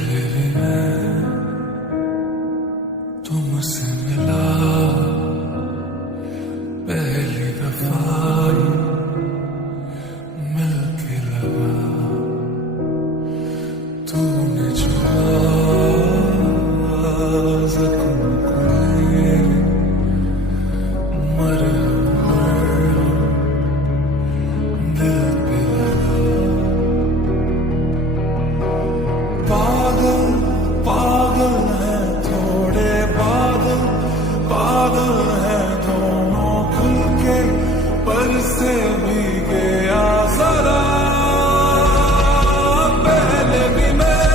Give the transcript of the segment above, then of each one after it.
पहले भी मैं तुमसे मिला, पहली दफा मिलके लगा, तूने छुआ जख्म को मेरे, मरहम दिल पे लगा। पागल पागल है थोड़े बादल, बादल है दोनों खुल के, पर से भीगे जरा। पहले भी मैं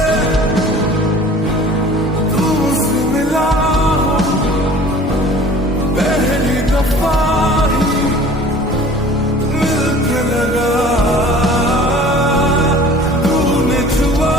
तुमसे मिला, पहली दफा ही मिलके लगा, तूने छुआ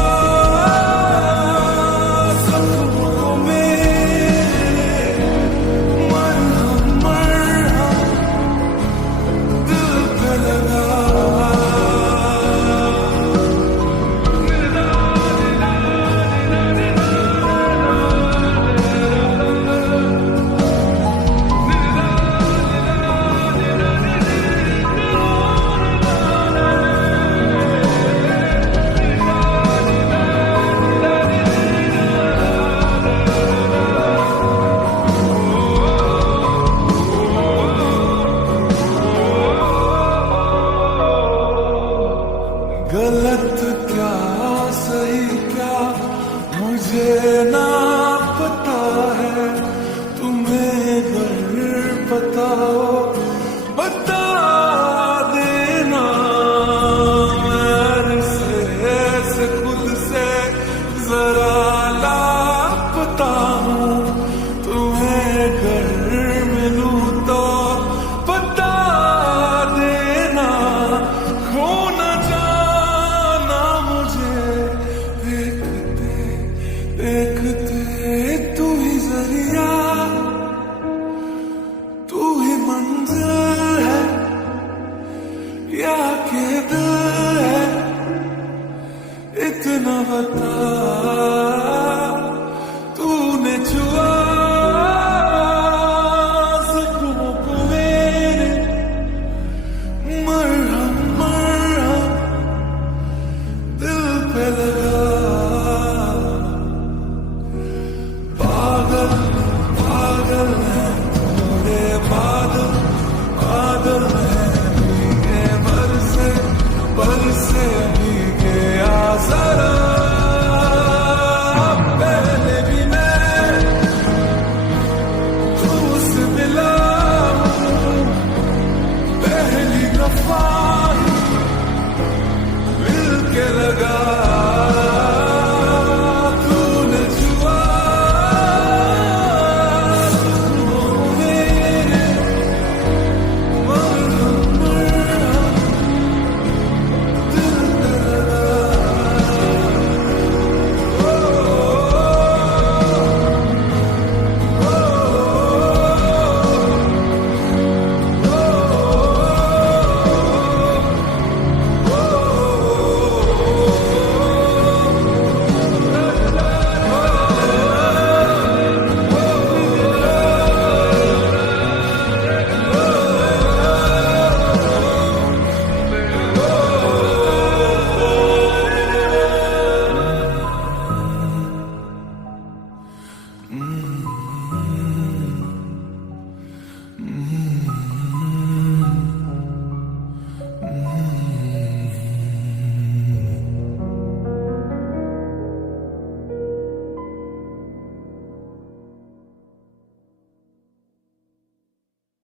गलत क्या सही क्या मुझे ना पता है, तुम्हें अगर पता हो बता देना। मैं से खुद से जरा